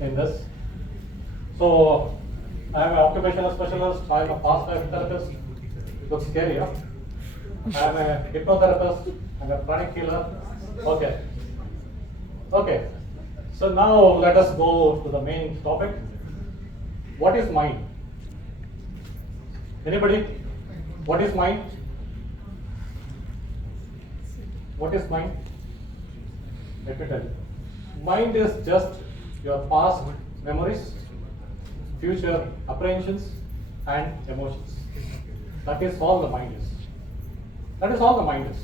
in this. So I'm an occupational specialist, I'm a past life therapist. Looks scary, huh? I'm a hypnotherapist, I'm a pranic healer. Okay. Okay. So now let us go to the main topic. What is mind? Anybody? What is mind? What is mind? Let me tell you. Mind is just your past memories, future apprehensions, and emotions. That is all the mind is. That is all the mind is.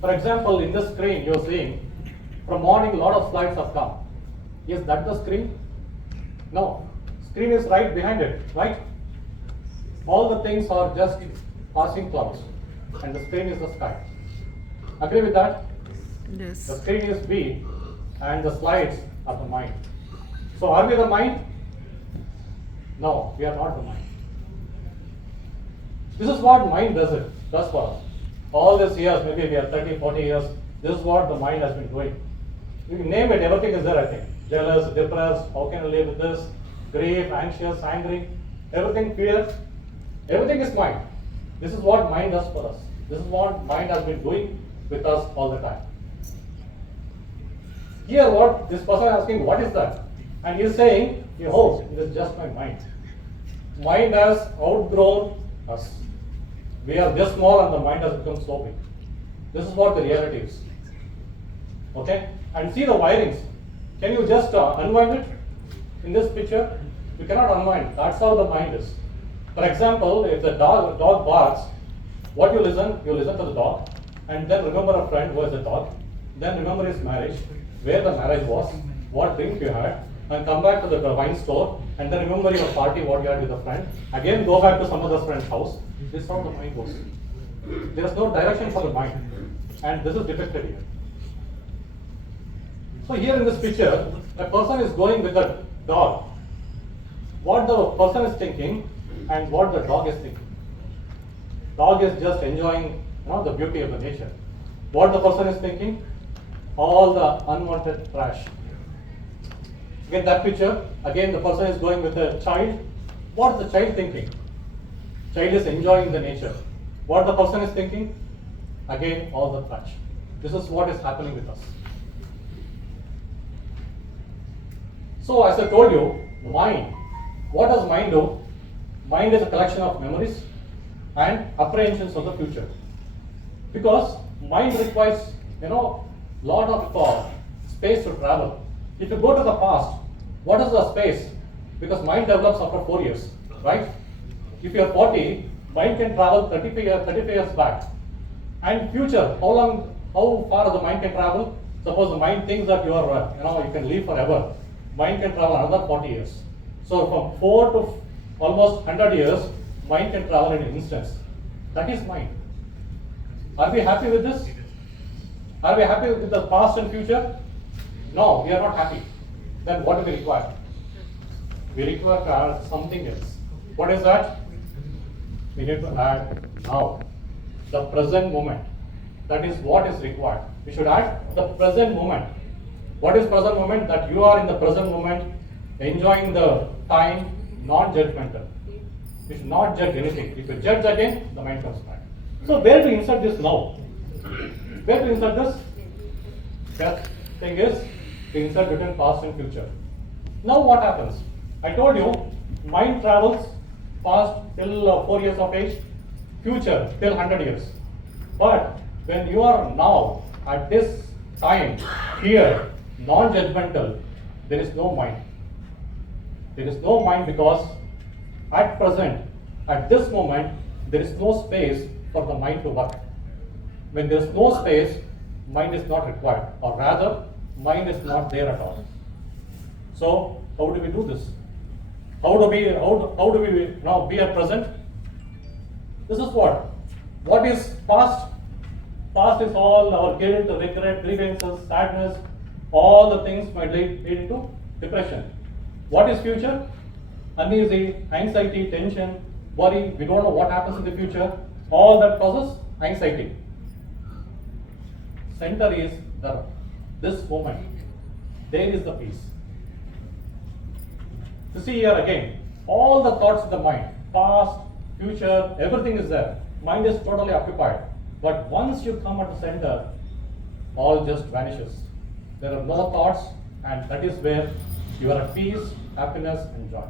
For example, in this screen you are seeing, from morning a lot of slides have come. Is that the screen? No. Screen is right behind it, right? All the things are just passing clouds, and the screen is the sky. Agree with that? Yes. The screen is we, and the slides are the mind. So are we the mind? No, we are not the mind. This is what mind does for us. All these years, maybe we are 30, 40 years, this is what the mind has been doing. You can name it, everything is there, I think. Jealous, depressed, how can I live with this? Grief, anxious, angry, everything, fear, everything is mind. This is what mind does for us. This is what mind has been doing with us all the time. Here what this person is asking, what is that? And he is saying, oh, it is just my mind. Mind has outgrown us. We are this small and the mind has become so big. This is what the reality is. Okay? And see the wirings. Can you just unwind it? In this picture, you cannot unwind. That's how the mind is. For example, if the dog barks, what you listen to the dog, and then remember a friend who has a dog, then remember his marriage, where the marriage was, what drink you had, and come back to the wine store, and then remember your party, what you had with a friend, again go back to some other friend's house. This is how the mind goes. There is no direction for the mind, and this is depicted here. So here in this picture, a person is going with a dog. What the person is thinking and what the dog is thinking. Dog is just enjoying, the beauty of the nature. What the person is thinking? All the unwanted trash. Again that picture, again the person is going with a child. What is the child thinking? Child is enjoying the nature. What the person is thinking? Again all the trash. This is what is happening with us. So as I told you, mind. What does mind do? Mind is a collection of memories and apprehensions of the future. Because mind requires, lot of space to travel. If you go to the past, what is the space? Because mind develops after 4 years, right? If you are 40, mind can travel 35 years back. And future, how far the mind can travel? Suppose the mind thinks that you are, you can live forever. Mind can travel another 40 years. So from 4 to almost 100 years, mind can travel in an instance. That is mind. Are we happy with this? Are we happy with the past and future? No, we are not happy. Then what do we require? We require to add something else. What is that? We need to add now. The present moment. That is what is required. We should add the present moment. What is present moment? That you are in the present moment, enjoying the time, non-judgmental. You should not judge anything. If you judge again, the mind comes back. So where to insert this now? Where to insert this? Best thing is to insert between past and future. Now what happens? I told you, mind travels past till 4 years of age, future till 100 years. But when you are now at this time, here, non-judgmental, there is no mind. There is no mind because at present, at this moment, there is no space for the mind to work. When there is no space, mind is not required, or rather, mind is not there at all. So, how do we do this? How do we now be at present? This is what? What is past? Past is all our guilt, regret, grievances, sadness, all the things might lead into depression. What is future? Uneasy, anxiety, tension, worry, we don't know what happens in the future. All that causes anxiety. Center is this moment. There is the peace. You see here again, all the thoughts in the mind, past, future, everything is there. Mind is totally occupied. But once you come at the center, all just vanishes. There are no thoughts, and that is where you are at peace, happiness, and joy.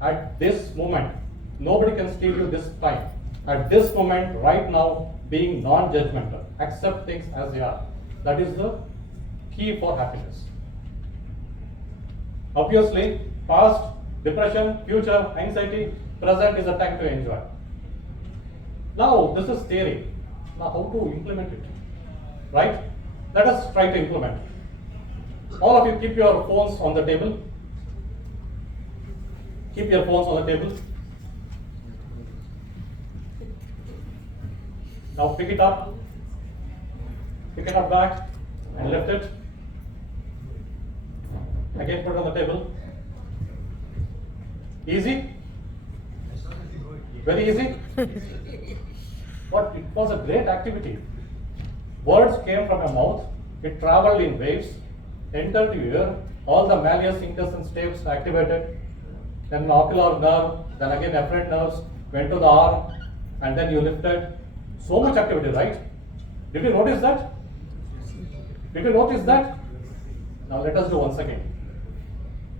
At this moment, nobody can steal you this time. At this moment, right now, being non-judgmental, accept things as they are. That is the key for happiness. Obviously, past, depression, future, anxiety, present is a time to enjoy. Now, this is theory. Now, how to implement it? Right? Let us try to implement. All of you keep your phones on the table. Keep your phones on the table. Now pick it up back and lift it. Again put it on the table. Easy? Very easy? But it was a great activity. Words came from your mouth, it traveled in waves, entered your ear, all the malleus, incus and stapes activated, then the ocular nerve, then again afferent nerves, went to the arm, and then you lifted. So much activity, right? Did you notice that? Did you notice that? Now let us do once again.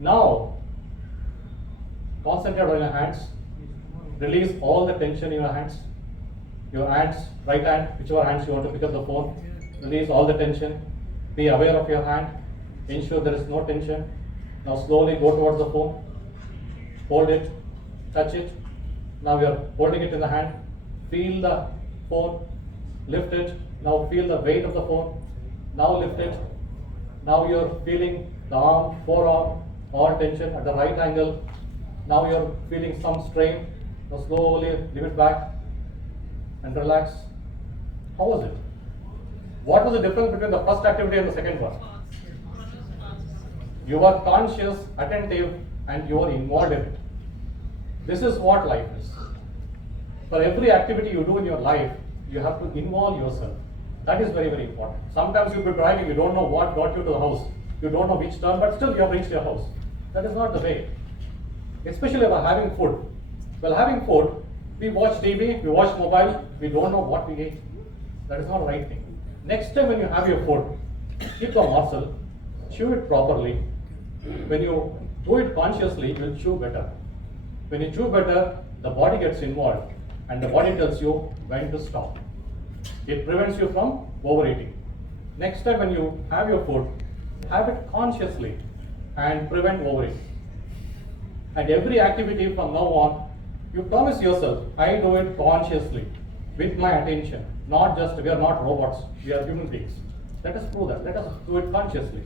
Now, concentrate on your hands. Release all the tension in your hands. Your hands, right hand, whichever hands you want to pick up the phone. Release all the tension. Be aware of your hand. Ensure there is no tension. Now slowly go towards the phone. Hold it. Touch it. Now you are holding it in the hand. Feel the phone, lift it. Now feel the weight of the phone. Now lift it. Now you are feeling the arm, forearm, all tension at the right angle. Now you are feeling some strain. Now slowly leave it back and relax. How was it? What was the difference between the first activity and the second one? You were conscious, attentive, and you were involved in it. This is what life is. For every activity you do in your life, you have to involve yourself. That is very, very important. Sometimes you'll be driving, you don't know what got you to the house. You don't know which turn, but still you have reached your house. That is not the way. Especially while having food. While having food, we watch TV, we watch mobile, we don't know what we ate. That is not the right thing. Next time when you have your food, keep the morsel, chew it properly. When you do it consciously, you will chew better. When you chew better, the body gets involved and the body tells you when to stop. It prevents you from overeating. Next time when you have your food, have it consciously and prevent overeating. And every activity from now on, you promise yourself, I do it consciously, with my attention. Not just, we are not robots, we are human beings. Let us prove that, let us do it consciously.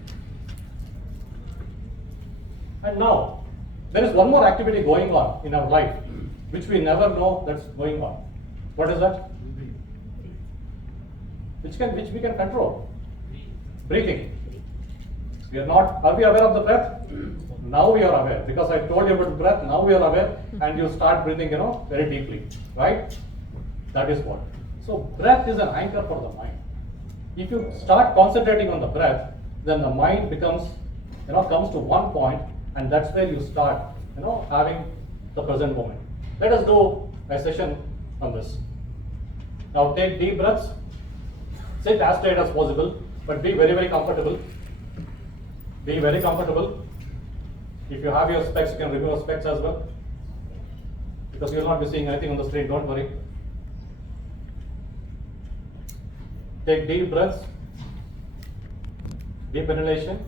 And now, there is one more activity going on in our life, which we never know that's going on. What is that? Which we can control. Breathing. We are not, are we aware of the breath? Now we are aware, because I told you about the breath, now we are aware, and you start breathing, very deeply, right? That is what. So breath is an anchor for the mind. If you start concentrating on the breath, then the mind becomes, comes to one point, and that's where you start, having the present moment. Let us do a session on this. Now take deep breaths. Sit as straight as possible, but be very, very comfortable. Be very comfortable. If you have your specs, you can remove your specs as well, because you will not be seeing anything on the screen, don't worry. Take deep breaths, deep inhalation,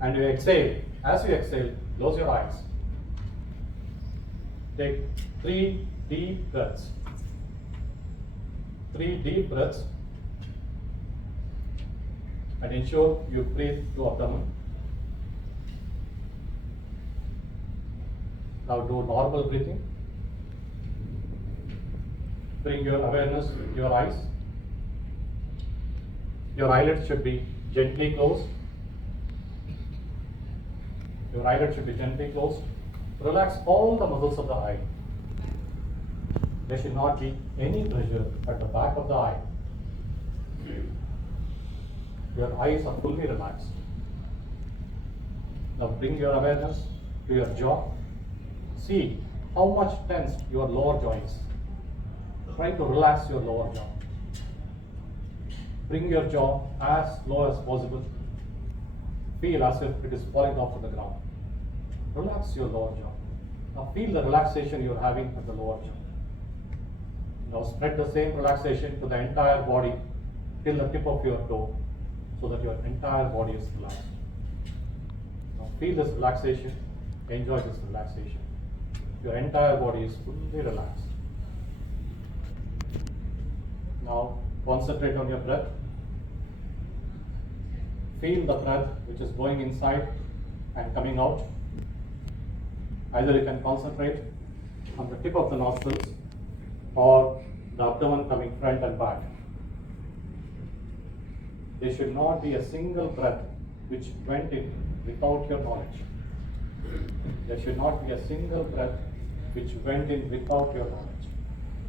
and you exhale. As you exhale, close your eyes. Take 3 deep breaths. 3 deep breaths, and ensure you breathe through abdomen. Now do normal breathing. Bring your awareness to your eyes. Your eyelids should be gently closed. Your eyelids should be gently closed. Relax all the muscles of the eye. There should not be any pressure at the back of the eye. Your eyes are fully relaxed. Now bring your awareness to your jaw. See how much tense your lower jaw is. Try to relax your lower jaw. Bring your jaw as low as possible. Feel as if it is falling off to the ground. Relax your lower jaw. Now feel the relaxation you are having at the lower jaw. Now spread the same relaxation to the entire body till the tip of your toe, so that your entire body is relaxed. Now feel this relaxation, enjoy this relaxation. Your entire body is fully relaxed. Now concentrate on your breath. Feel the breath which is going inside and coming out. Either you can concentrate on the tip of the nostrils or the abdomen coming front and back. There should not be a single breath which went in without your knowledge. There should not be a single breath which went in without your knowledge.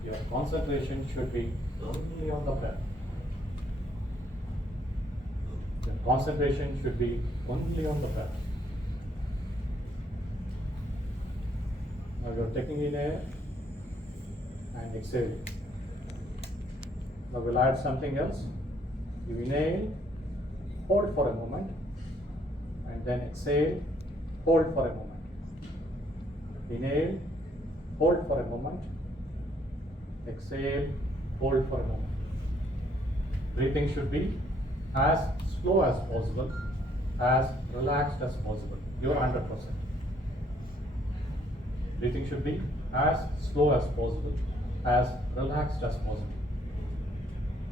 Your concentration should be only on the breath. Your concentration should be only on the breath. Now you are taking in air and exhaling. Now we'll add something else. You inhale, hold for a moment, and then exhale, hold for a moment. Inhale, hold for a moment, exhale, hold for a moment. Breathing should be as slow as possible, as relaxed as possible. You are 100%. Breathing should be as slow as possible, as relaxed as possible.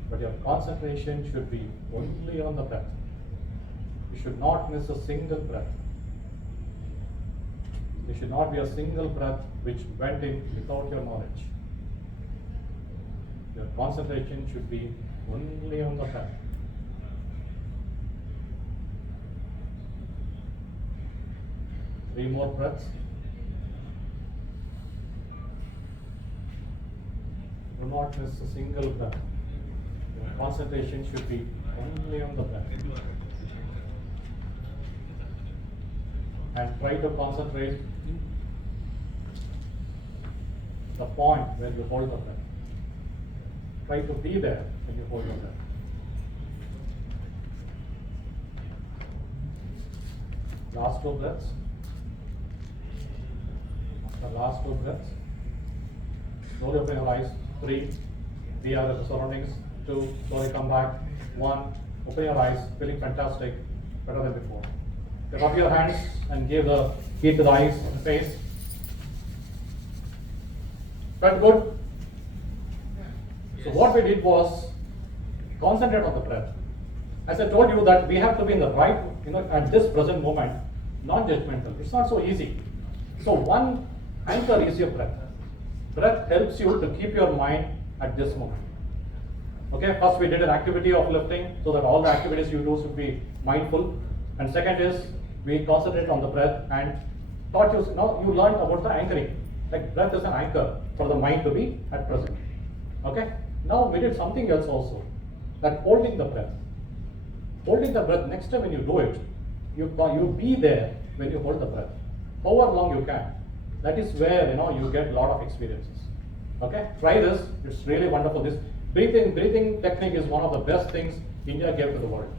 But your concentration should be only on the breath. You should not miss a single breath. There should not be a single breath which went in without your knowledge. Your concentration should be only on the breath. Three more breaths. Do not miss a single breath. Your concentration should be only on the breath. And try to concentrate the point where you hold the breath. Try to be there when you hold the breath. Last two breaths. After last two breaths, slowly open your eyes. 3, be out of the surroundings. 2, slowly come back. 1, open your eyes, feeling fantastic, better than before. Rub your hands and give the heat to the eyes and the face. Felt good? So what we did was concentrate on the breath. As I told you that we have to be in the right, at this present moment, non-judgmental. It's not so easy. So one anchor is your breath. Breath helps you to keep your mind at this moment. Okay, first we did an activity of lifting so that all the activities you do should be mindful. And second is we concentrate on the breath and taught you, now you learned about the anchoring. Like breath is an anchor for the mind to be at present. Okay, now we did something else also, that holding the breath. Holding the breath, next time when you do it, you be there when you hold the breath. However long you can. That is where you get a lot of experiences. Okay, try this. It's really wonderful. This breathing technique is one of the best things India gave to the world.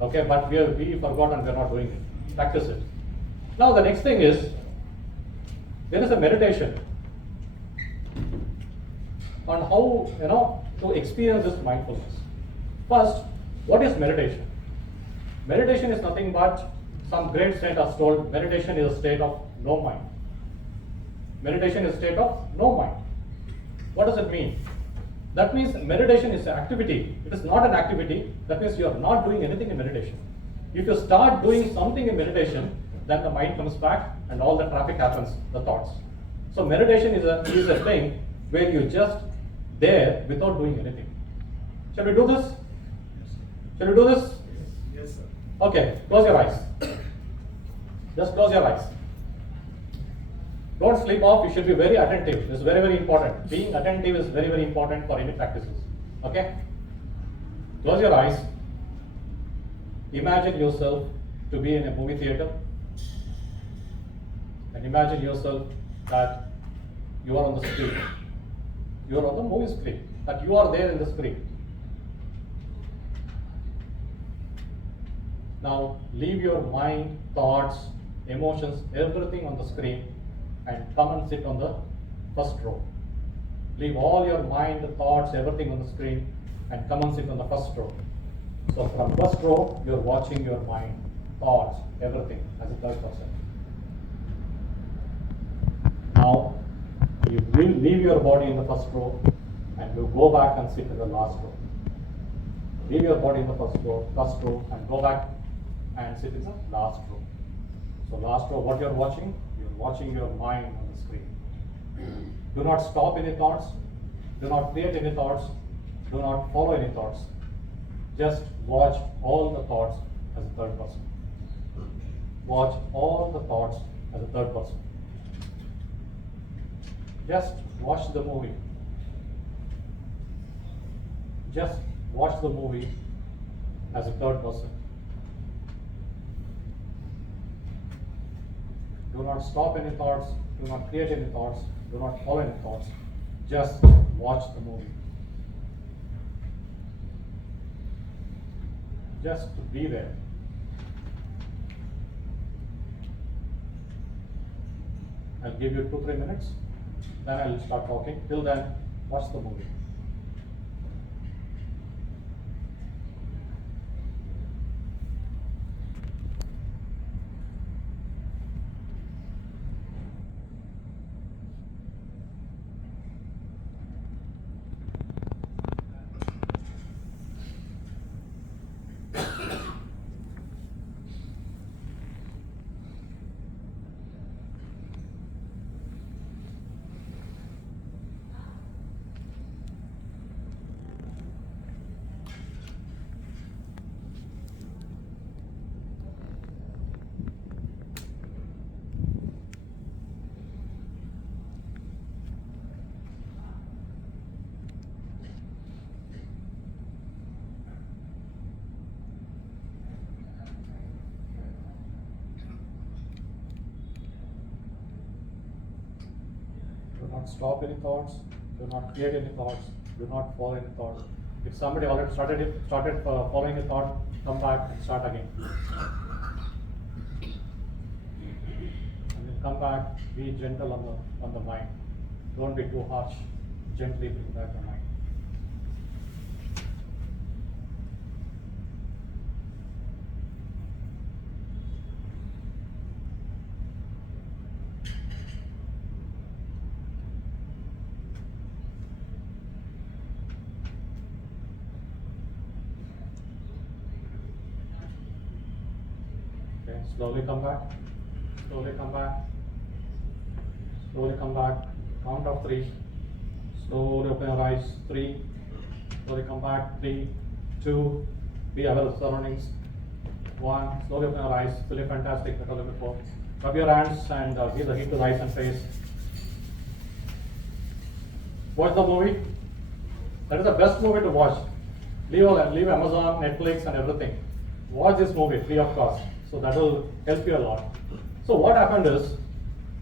Okay, but we forgot and we're not doing it. Practice it. Now the next thing is, there is a meditation on how to experience this mindfulness. First, what is meditation? Meditation is nothing but, some great saint has told, meditation is a state of no mind. Meditation is a state of no mind. What does it mean? That means meditation is an activity. It is not an activity. That means you are not doing anything in meditation. If you start doing something in meditation, then the mind comes back and all the traffic happens, the thoughts. So meditation is a thing where you just there without doing anything. Shall we do this? Shall we do this? Yes, sir. Okay, close your eyes. Just close your eyes. Don't sleep off, you should be very attentive. This is very, very important. Being attentive is very, very important for any practices. Okay? Close your eyes. Imagine yourself to be in a movie theater. And imagine yourself that you are on the screen. You are on the movie screen. That you are there in the screen. Now leave your mind, thoughts, emotions, everything on the screen and come and sit on the first row. Leave all your mind, thoughts, everything on the screen and come and sit on the first row. So from first row, you're watching your mind, thoughts, everything as a third person. Now you will leave your body in the first row and you go back and sit in the last row. Leave your body in the first row and go back and sit in the last row. So last row, what you're watching your mind on the screen. Do not stop any thoughts, do not create any thoughts, do not follow any thoughts. Just watch all the thoughts as a third person. Watch all the thoughts as a third person. Just watch the movie. Just watch the movie as a third person. Do not stop any thoughts, do not create any thoughts, do not follow any thoughts. Just watch the movie. Just be there. I'll give you 2-3 minutes, then I'll start talking. Till then, watch the movie. Do not stop any thoughts, do not create any thoughts, do not follow any thoughts. If somebody already started following a thought, come back and start again. And then come back, be gentle on the mind. Don't be too harsh. Gently bring back the mind. Okay, slowly come back. Slowly come back. Slowly come back. Count of 3. Slowly open your eyes. 3. Slowly come back. 3, 2. Be aware of surroundings. 1. Slowly open your eyes. Feeling fantastic. Like I told you before. Rub your hands and give the heat to the eyes and face. Watch the movie. That is the best movie to watch. Leave Amazon, Netflix, and everything. Watch this movie free of cost. So that will help you a lot. So what happened is,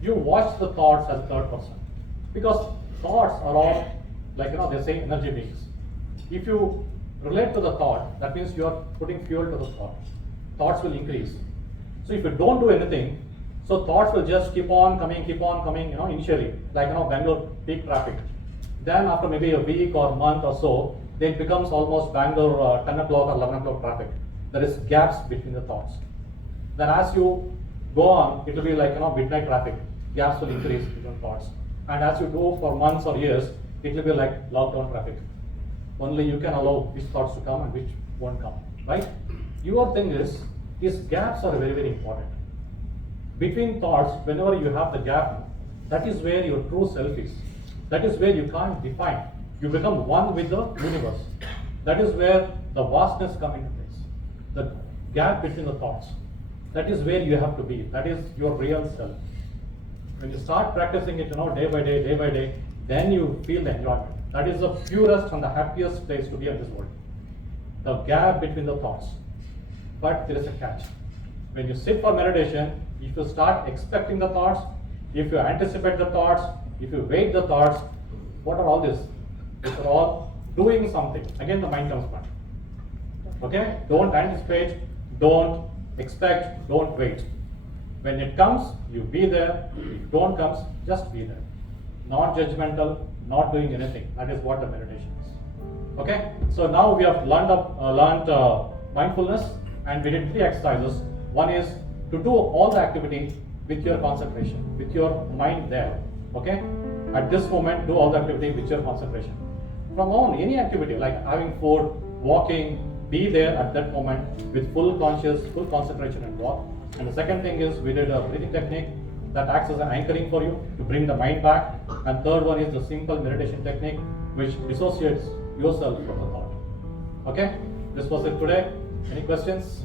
you watch the thoughts as a third person. Because thoughts are all, like they say, energy beings. If you relate to the thought, that means you are putting fuel to the thought. Thoughts will increase. So if you don't do anything, so thoughts will just keep on coming, initially, like Bangalore peak traffic. Then after maybe a week or month or so, then it becomes almost Bangalore 10 o'clock or 11 o'clock traffic. There is gaps between the thoughts. Then as you go on, it will be like midnight traffic. Gaps will increase between thoughts. And as you do for months or years, it will be like lockdown traffic. Only you can allow which thoughts to come and which won't come, right? Your thing is, these gaps are very, very important. Between thoughts, whenever you have the gap, that is where your true self is. That is where you can't define. You become one with the universe. That is where the vastness comes into place. The gap between the thoughts. That is where you have to be. That is your real self. When you start practicing it, day by day, then you feel the enjoyment. That is the purest and the happiest place to be in this world. The gap between the thoughts. But there is a catch. When you sit for meditation, if you start expecting the thoughts, if you anticipate the thoughts, if you wait the thoughts, what are all this? These are all doing something. Again, the mind comes back. Okay? Don't anticipate, don't expect, don't wait. When it comes, you be there. If it don't comes, just be there. Not judgmental, not doing anything. That is what the meditation is. Okay? So now we have learned mindfulness, and we did 3 exercises. One is to do all the activity with your concentration, with your mind there. Okay? At this moment, do all the activity with your concentration. From on, any activity like having food, walking, be there at that moment with full concentration and walk. And the second thing is we did a breathing technique that acts as an anchoring for you to bring the mind back. And third one is the simple meditation technique which dissociates yourself from the thought. Okay? This was it today. Any questions?